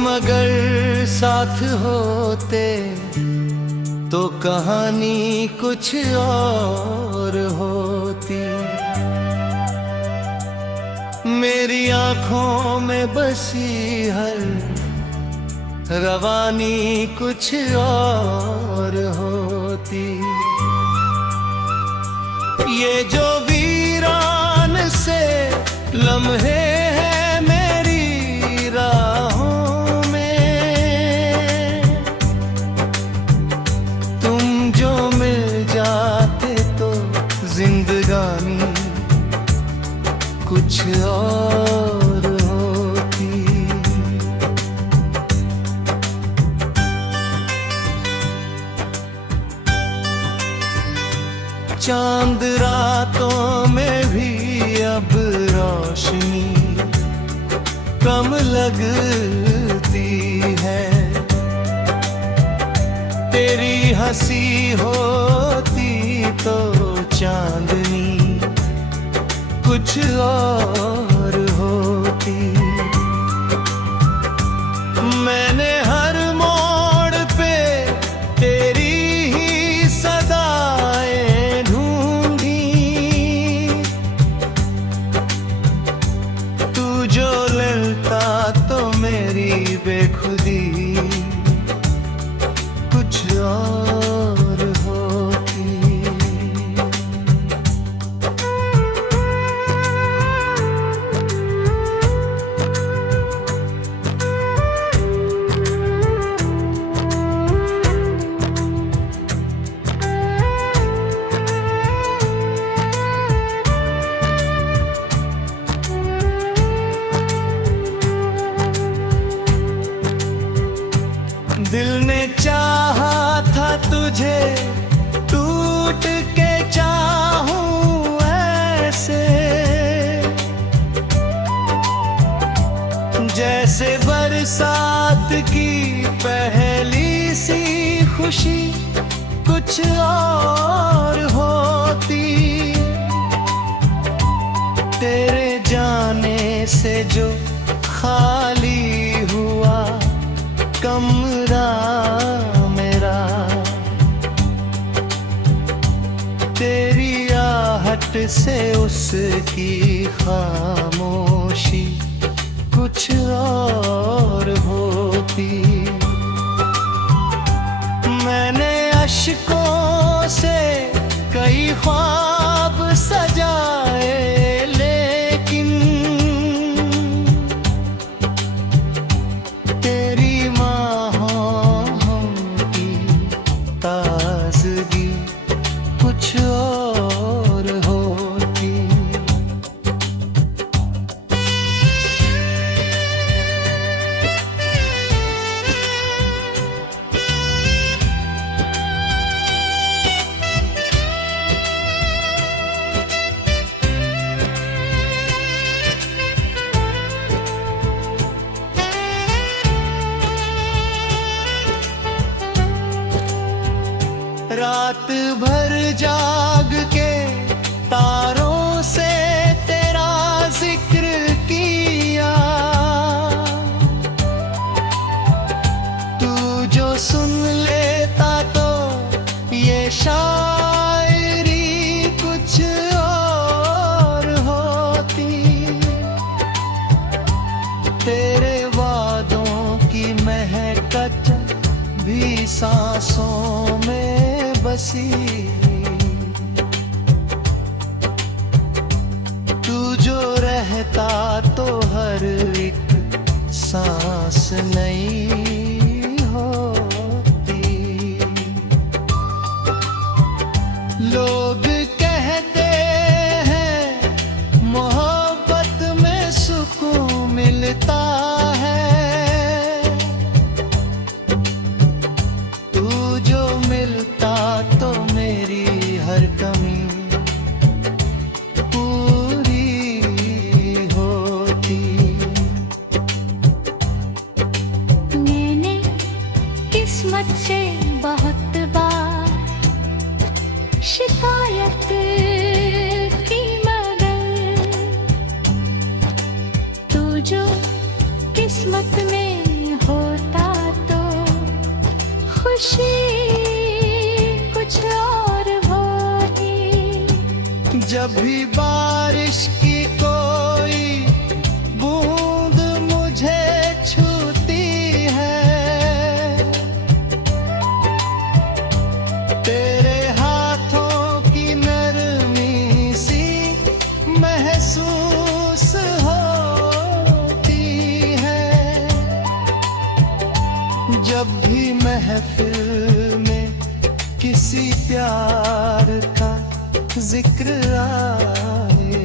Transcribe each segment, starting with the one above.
मगर साथ होते तो कहानी कुछ और होती। मेरी आंखों में बसी हर रवानी कुछ और होती। ये जो वीरान से लम्हे हैं मेरी राहों में, तुम जो मिल जाते तो जिंदगानी कुछ और होती। चांद रातों में भी अब रोशनी कम लगती है। तेरी हंसी होती तो चांदनी कुछ और होती। मैंने हर मोड़ पे तेरी ही सदाएं ढूंढी। तू जो ललता तो मेरी बेखुदी कुछ और होती। दिल ने चाहा था तुझे टूट के चाहूं ऐसे, जैसे बरसात की पहली सी खुशी कुछ और होती। तेरे जाने से जो खाली हुआ कमरा मेरा, तेरी आहट से उसकी खामोशी कुछ और होती। मैंने अश्कों से कई ख्वाब सजाए, लेकिन ताज़गी कुछ और होती। रात भर जाग के तारों से तेरा जिक्र किया। तू जो सुन लेता तो ये शायरी कुछ और होती। तेरे वादों की महकत भी सांसों में बसी। तू जो रहता तो हर एक सांस नई होती। लोग कहते हैं मोहब्बत में सुकून मिलता है। तू जो मिलता तो मेरी हर कमी पूरी होती। बारिश की कोई बूंद मुझे छूती है, तेरे हाथों की नरमी सी महसूस होती है। जब भी महफिल में किसी प्यार का जिक्र आए,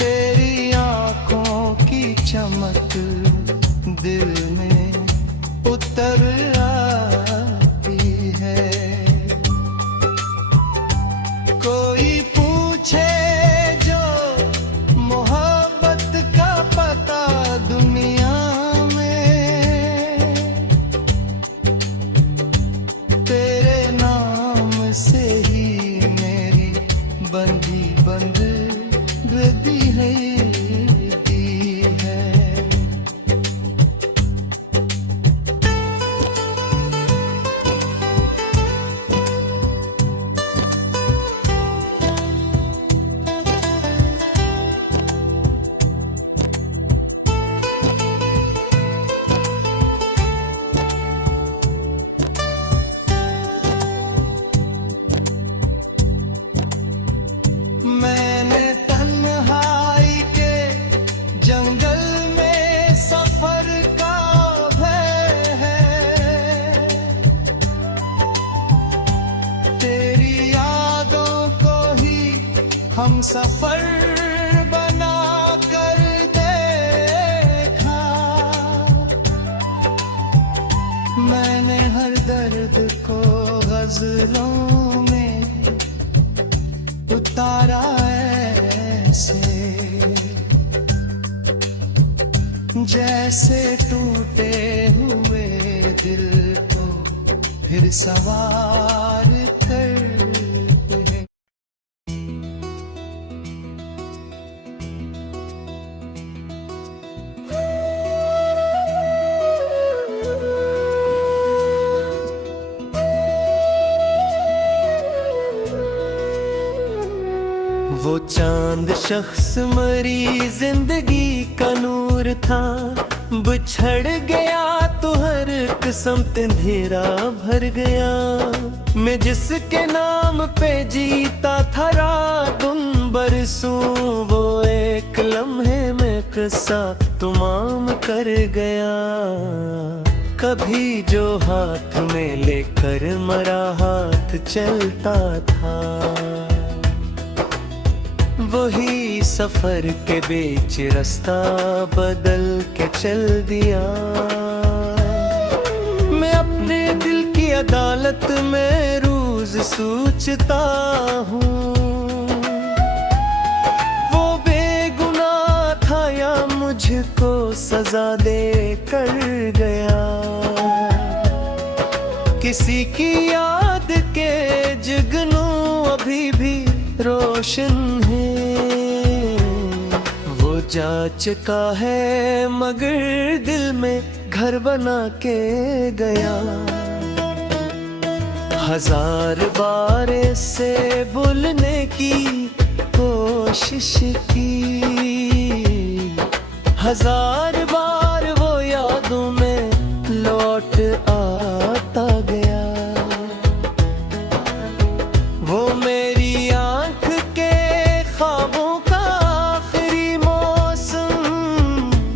तेरी आंखों की चमक दिल में उतर आती है। कोई पूछे जो मोहब्बत का पता दुनिया में, तेरे नाम से ही मेरी बंधी बंद दी है। मैंने तन्हाई के जंगल में सफर का भय है, तेरी यादों को ही हम सफर बना कर देखा। मैंने हर दर्द को गजलों में उतारा ऐसे, जैसे टूटे हुए दिल को फिर सवार करते हैं। वो चांद शख्स मरी जिंदगी का नूर था, बिछड़ गया तो हर किस्म अंधेरा भर गया। मैं जिसके नाम पे जीता था रातुन बरसों, वो एक लम्हे में किस्सा तमाम कर गया। कभी जो हाथ में लेकर मरा हाथ चलता था, वही सफर के बीच रास्ता बदल के चल दिया। मैं अपने दिल की अदालत में रोज सोचता हूँ, वो बेगुनाह था या मुझको सजा दे कर गया। किसी की याद के जुगनू अभी भी रोशन है, वो जा चुका है मगर दिल में घर बना के गया। हजार बार से भूलने की कोशिश की, हजार बार वो यादों में लौट आता गया। वो मेरी आंख के ख्वाबों का आखिरी मौसम,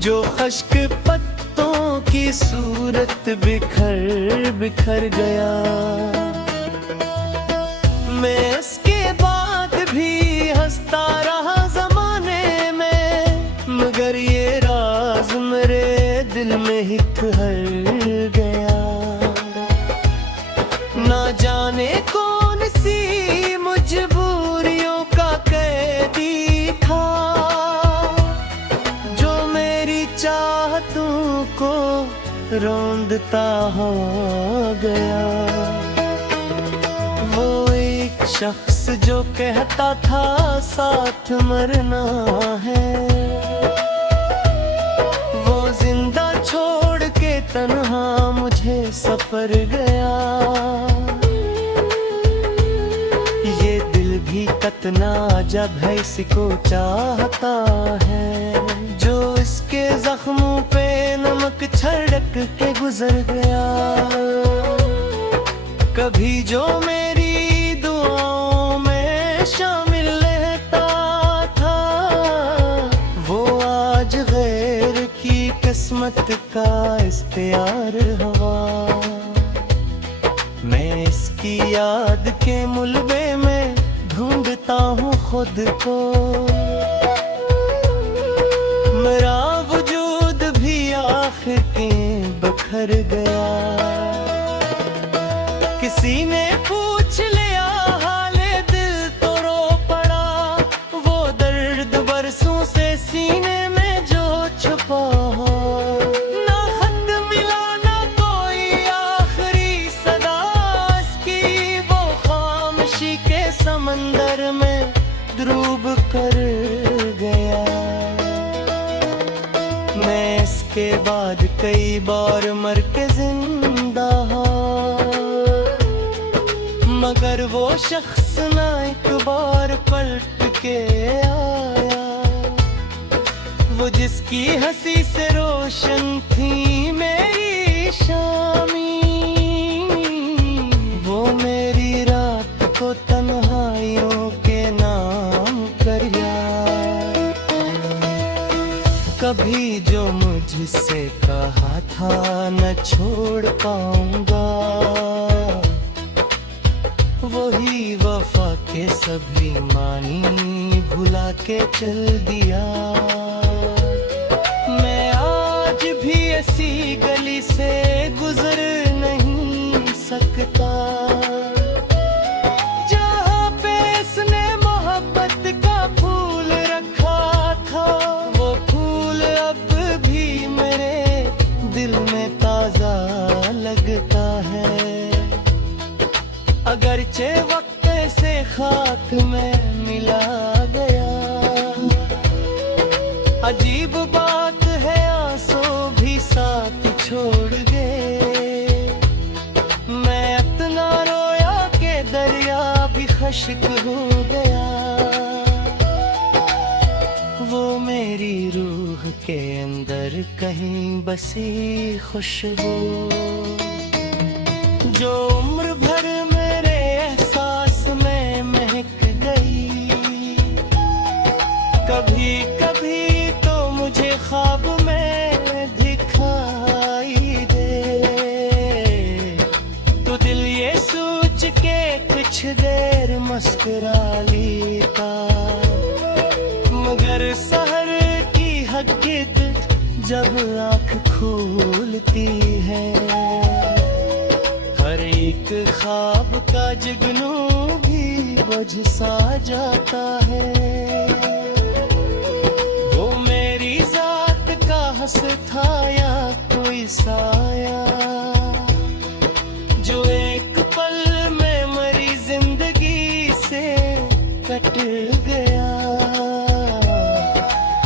जो खश्क पत्तों की सूरत बिखर बिखर गया। मैं इसके बाद भी हंसता रहा जमाने में, मगर ये राज मेरे दिल में ही ठहर गया। ना जाने कौन सी मजबूरियों का कैदी था, जो मेरी चाहतों को रौंदता हो गया। वो एक शख्स जो कहता था साथ मरना है, वो जिंदा छोड़ के तन्हा मुझे सफर गया। कतना जब है इसी को चाहता है, जो इसके जख्मों पे नमक छिड़क के गुजर गया। कभी जो मेरी दुआओं में शामिल रहता था, वो आज गैर की किस्मत का इख्तियार हुआ। मैं इसकी याद के मुलबे में ढूंढता हूँ खुद को, मेरा वजूद भी आखिर के बखर गया। किसी ने पूछ लिया हाले दिल तो रो पड़ा, वो दर्द बरसों से सीने में जो छुपा। ना खत मिला ना कोई आखिरी सदा इसकी, वो खामोशी के समंदर में डूब कर गया। मैं इसके बाद कई बार मर के जिंदा, मगर वो शख्स ना एक बार पलट के आया। वो जिसकी हंसी से रोशन थी मेरी शामी, वो मेरी रात को तन्हाइयों के नाम कर गया। कभी जो मुझसे कहा था न छोड़ पाऊंगा, वही वफा के सभी मानी भुला के चल दिया। मैं आज भी ऐसी गली से गुजर नहीं सकता, जहाँ पे इसने मोहब्बत का फूल रखा था। वो फूल अब भी मेरे दिल में ताजा लगता है, अगरचे वक्त से खाक में मिला गया। अजीब बात है आंसू भी साथ छोड़ गए। मैं इतना रोया कि दरिया भी खश्क हो गया। वो मेरी रूह के अंदर कहीं बसी खुशबू, जो उम्र भर कभी कभी तो मुझे ख्वाब में दिखाई दे। तो दिल ये सोच के कुछ देर मुस्कुरा लेता, मगर सहर की हकीकत जब आँख खोलती है, हर एक ख्वाब का जुगनू भी बुझ सा जाता है। था या कोई साया, जो एक पल में मरी जिंदगी से कट गया।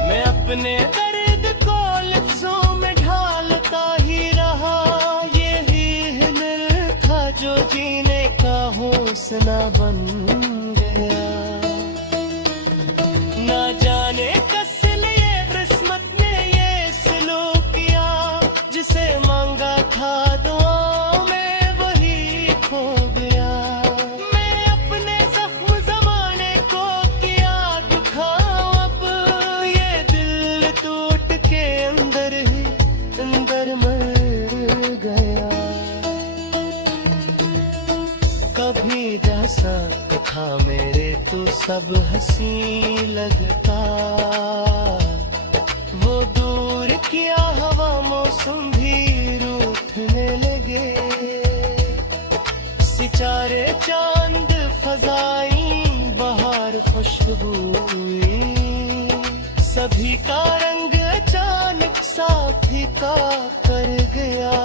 मैं अपने दर्द को लफ्जों में ढालता ही रहा, यही हुनर था जो जीने का हौसला बन गया। ना जाने कस लिए किस्मत ने जिसे मांगा था दुआओं में वही खो गया। मैं अपने जख्म जमाने को किया दुखाऊं, अब ये दिल टूट के अंदर ही अंदर मर गया। कभी जैसा था मेरे तो सब हंसी लगता, वो दूर किया हवा मौसम भी रूठने लगे। सितारे चांद फजाई बहार खुशबू हुई, सभी का रंग अचानक सा फीका कर गया।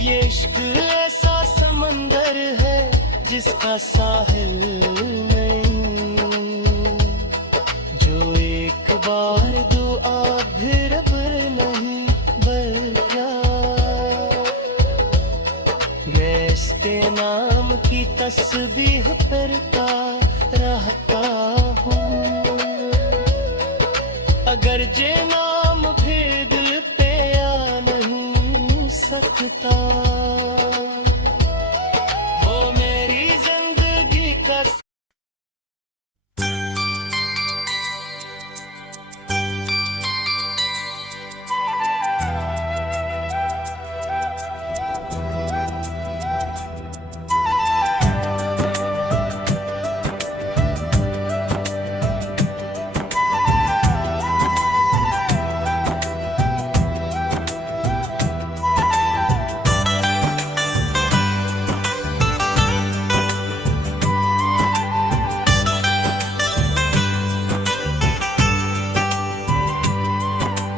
ये इश्क ऐसा समंदर है जिसका साहिल नहीं, जो एक बार दुआ फिर नहीं बरया। मैं इसके नाम की तस्बीह करता रहता हूँ। अगर जे नाम भी दिल पे आ नहीं सकता, वो मेरी जिंदगी का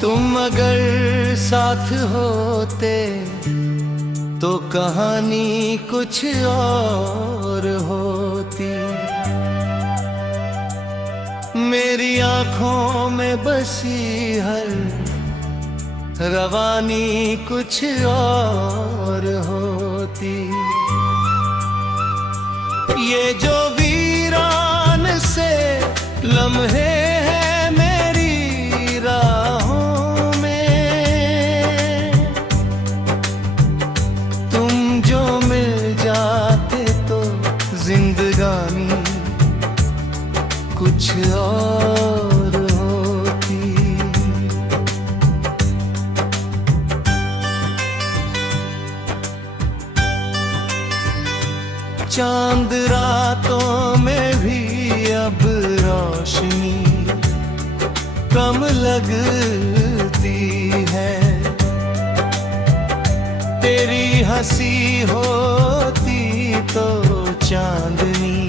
तुम अगर साथ होते तो कहानी कुछ और होती। मेरी आंखों में बसी हर रवानी कुछ और होती। ये जो वीरान से लम्हे हैं मेरी राहों में, तुम जो मिल जाते तो जिंदगानी कुछ और होती। चांद रातों में भी अब रोशनी कम लगती है। तेरी हंसी होती तो चांदनी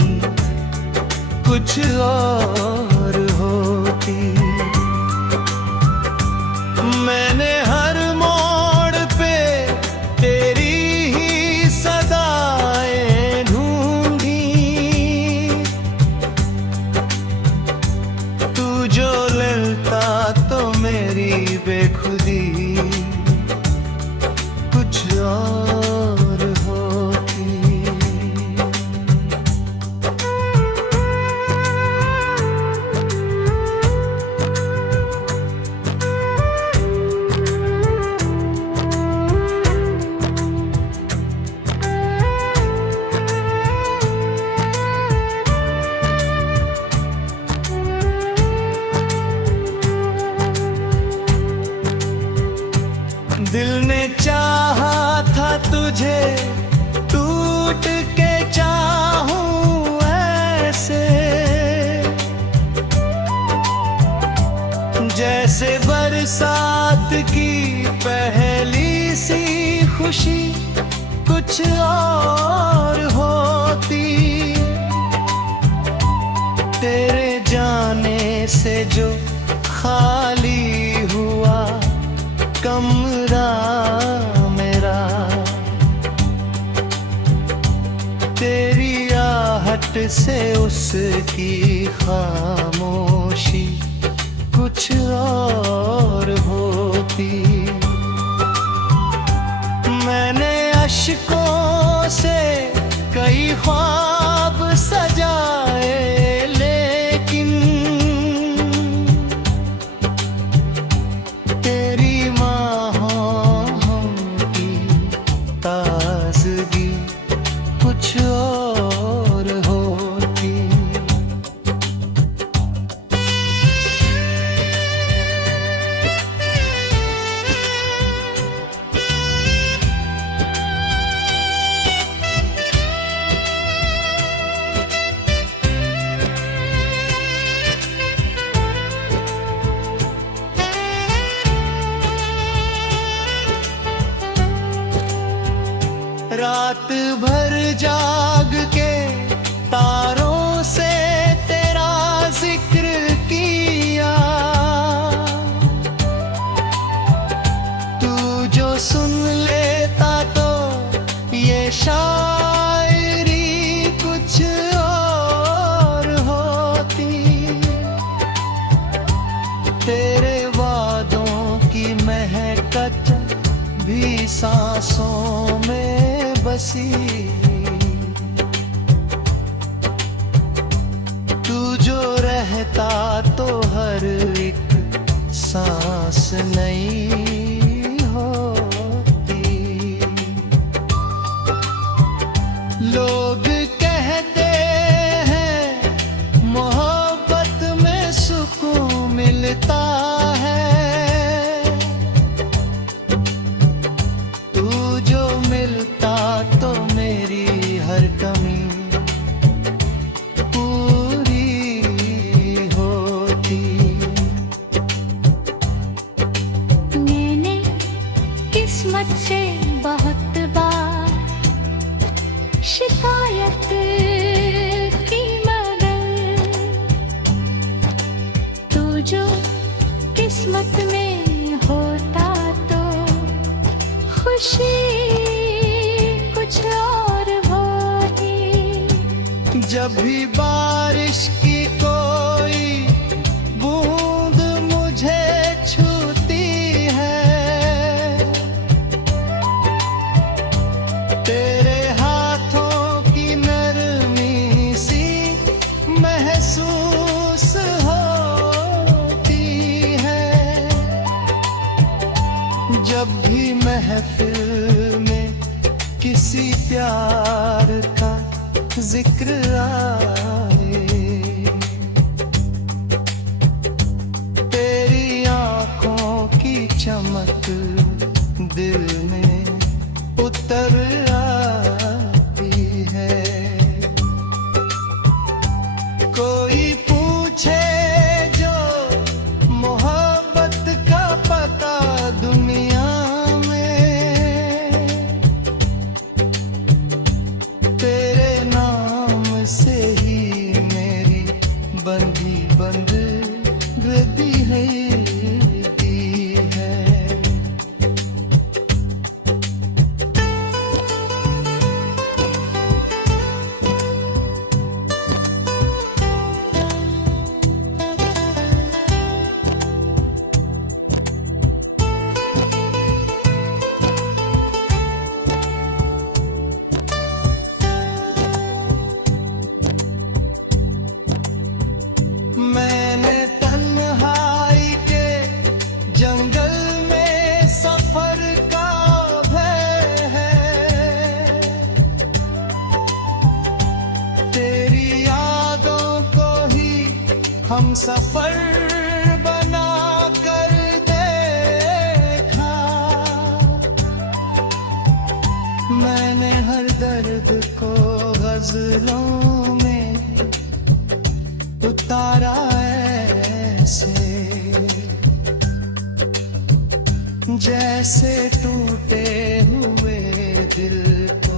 कुछ और होती। मैंने हर मोड़ पे तेरी ही सदाएं ढूंढी। तू जो लेता तो मेरी बेखुदी कुछ और होती। दिल ने चाहा था तुझे टूट के चाहूं ऐसे, जैसे बरसात की पहली सी खुशी कुछ और होती। तेरे जाने से जो खाली हुआ कमरा मेरा, तेरी आहट से उसकी खामोशी कुछ और होती। मैंने अश्कों से कई ख्वाब सजाए, लेकिन तेरी ताज़गी कुछ और होती। रात भर जाग के तारों से तेरा जिक्र किया। तू जो सुन लेता तो ये शायरी कुछ और होती। तेरे वादों की महकत भी सांसों में बसी। सांस नई होती। लोग कहते हैं मोहब्बत में सुकून मिलता है, तू जो मिलता तो मेरी हर कमी किस्मत से बहुत बार शिकायत की, मगर तू जो किस्मत में होता तो खुशी कुछ और होती। जब भी बारिश की कोई बूंद मुझे छूती है, तेरे हाथों की नरमी सी महसूस होती है। जब भी महफिल में किसी प्यार का जिक्र आए, तेरी आंखों की चमक दिल में उतर आती है। कोई पूछे जो मोहब्बत का पता दुनिया में, तेरे नाम से ही मेरी बंधी बंद दी है। मैंने तन्हाई के जंगल में सफर का भय है, तेरी यादों को ही हम सफर बना कर देखा। मैंने हर दर्द को गजलों में उतारा ऐसे, जैसे टूटे हुए दिल को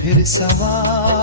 फिर सवार